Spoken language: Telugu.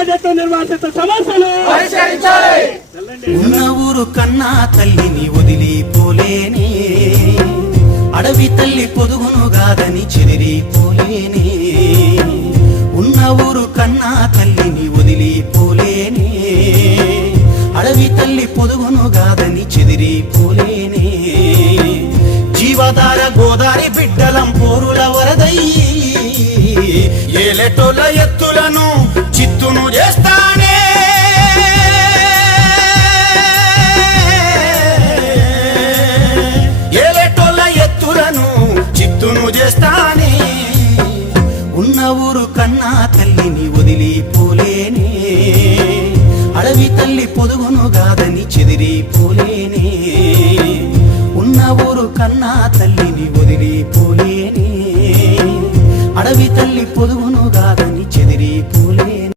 ప్రాజెక్టు నిర్వాసిత సమస్యలు. ఉన్న ఊరు కన్నా తల్లిని వదిలిపోలేనే. అడవి తల్లి పొదుగును గాదని చెదిరిపోలేనే. ఉన్న ఊరు కన్నా తల్లిని వదిలిపోలేనే. అడవి తల్లి పొదుగును గాదని చెదిరిపోలేనే. జీవధార గోదారి బిడ్డలం పోరుల వరదయ్యి. ఏలెటోల ఎత్తులను ఉన్న ఊరు కన్నా తల్లిని వదిలిపోలేనే అడవి తల్లి పొదుగును గాదని చెదిరిపోలేనే ఉన్న ఊరు కన్నా తల్లిని వదిలిపోలేనే అడవి తల్లి పొదుగును గాదని